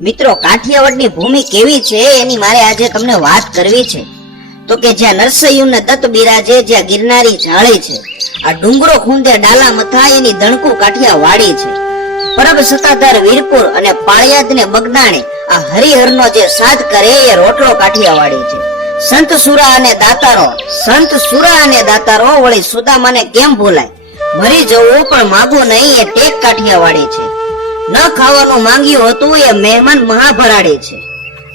મિત્રો, કાઠિયાવાડની ભૂમિ કેવી છે એની મારે આજે તમને વાત કરવી છે. તો કે જ્યાં નરસૈયું દત્ત બિરાજે, જ્યાં ગિરનારી જાળે છે. આ ડુંગરો ખૂંદે ડાલા મથા એની દણકુ કાઠિયાવાડી છે. પરબ સત્તાધાર વીરપુર અને પાળિયાદ બગદાણે આ હરિહરનો જે સાથ કરે એ રોટલો કાઠિયાવાડી છે. સંત સુરા અને દાતારો, સંત સુરા અને દાતારો વળી સુદામાને કેમ ભૂલાય? મરી જવું પણ માગું નહીં એ ટેક કાઠિયાવાડી છે. ન ખાવાનું માંગ્યું હતું એ મહેમાન મહાભરાડે છે.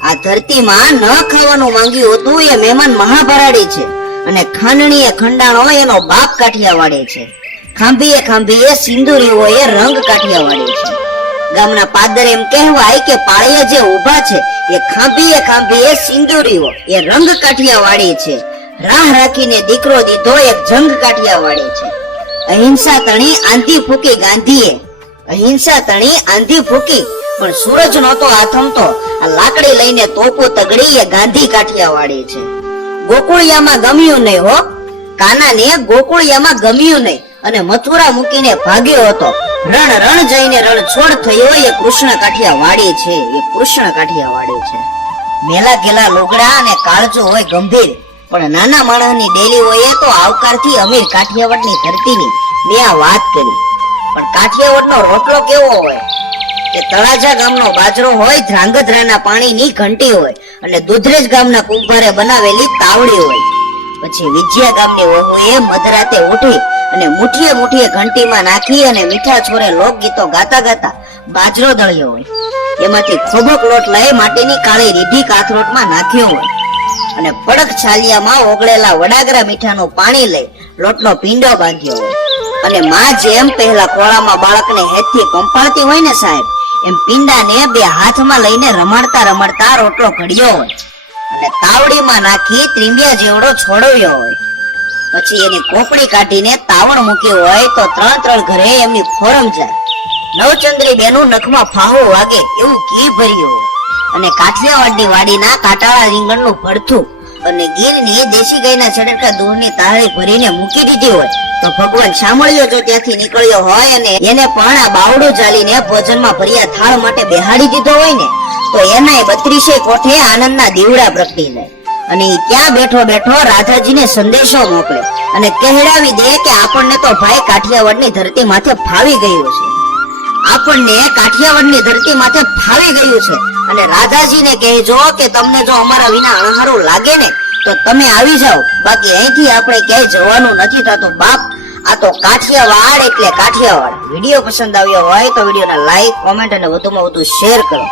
આ ધરતીમાં ન ખાવાનું માંગ્યું હતું એ મહેમાન મહાભરાડે છે. અને ખાંડણીએ ખંડાણો એનો બાપ કાઠિયાવાડી છે. ખાંભીએ ખાંભીએ સિંદુરીઓ એ રંગ કાઠિયાવાડી છે. ગામના પાદર એમ કહેવાય કે પાળિયા જે ઊભા છે એ ખાંભીએ ખાંભીએ સિંદુરીઓ એ રંગ કાઠિયાવાડી છે. રાહ રાખીને દીકરો દીધો એક જંગ કાઠિયાવાડી છે. અહિંસા તણી આંધી ફૂકી ગાંધીએ અહિંસા તણી આંધી ફૂકી પણ સૂરજ નહોતો આથમતો આ લાકડી લઈને તોપો તગડી એ ગાંધી કાઠિયાવાડી છે. ગોકુળિયામાં ગમ્યું નહીં હો. કાનાને ગોકુળિયામાં ગમ્યું નહીં. અને મથુરા મૂકીને ભાગ્યો હતો. રણ રણ જઈને રણ છોડ થયો એ કૃષ્ણ કાઠિયાવાડી છે. એ કૃષ્ણ કાઠિયાવાડી છે. મેલા ગેલા લોગડા અને કાળજો હોય ગંભીર. પણ નાના માણસની ડેલી હોય તો આવકારથી અમીર કાઠિયાવાડની ધરતીની મેં આ વાત કરી. પણ કાઠિયાવાડનો રોટલો કેવો હોય? કે તળાજા ગામનો બાજરો હોય, ધ્રાંગધ્રાના પાણીની ઘંટી હોય, અને દુધરેજ ગામના કુંભારે બનાવેલી તાવડી હોય. પછી વિજયા ગામની વહુએ મધરાતે ઉઠી અને મુઠીએ મુઠીએ ઘંટીમાં નાખી અને મીઠા છોરે લોકગીતો ગાતા ગાતા બાજરો દળ્યો હોય. એમાંથી ખોબક લોટ લઈ માટીની કાળી રીઢી કાથરોટમાં નાખ્યો હોય. અને પડક છાલિયામાં ઓગળેલા વડાગરા મીઠાનું પાણી લઈ લોટનો પીંડો બાંધ્યો હોય. અને માં જેમ પહેલા કોળામાં બાળકને હેતથી પંપાળતી હોય ને સાહેબ, એમ પિંડાને બે હાથમાં લઈને રમાડતા રમાડતા રોટલો ઘડ્યો હોય. અને તાવડીમાં નાખી ત્રિંબિયા જેવડો છોડવ્યો હોય. પછી એની કોપડી કાઢીને તાવણ મૂકી હોય તો ત્રણ ત્રણ ઘરે એમની ફોરમ જાય. નવચંદ્રી બેનું નખમાં ફાહો વાગે એવું ઘી ભર્યું હોય. અને કાઠિયાવાડની વાડીના કાટાળા રીંગણનું ભડથું અને ગીરની દેશી ગાયના છડકા દૂરની તાળી ભરીને મૂકી દીધી હોય. તો ભગવાન સાંભળ્યો જો ત્યાંથી નીકળ્યો હોય અને એને પણ આ બાવડું ચાલીને ભોજનમાં ભર્યા થાળ માટે બેહાડી દીધો હોય ને, તો એનાય બત્રીસે કોઠે આનંદના દીવડા પ્રગટી જાય અને ત્યાં બેઠો બેઠો રાધાજીને સંદેશો મોકલે અને કહેડાવી દે કે આપણને તો ભાઈ કાઠિયાવાડની ધરતી માથે ફાવી ગયું છે. આપણને કાઠિયાવાડની ધરતી માથે ફાવી ગયું છે. અને રાધાજીને કહેજો કે તમને જો અમારા વિના અણહારું લાગે ને, તો તમે આવી જાઓ. બાકી અહીંથી આપણે ક્યાંય જવાનું નથી થતું. બાપ, આ તો કાઠિયાવાડ એટલે કાઠિયાવાડ. વીડિયો પસંદ આવ્યો હોય તો વિડીયોને લાઈક કોમેન્ટ અને વધુમાં વધુ શેર કરો.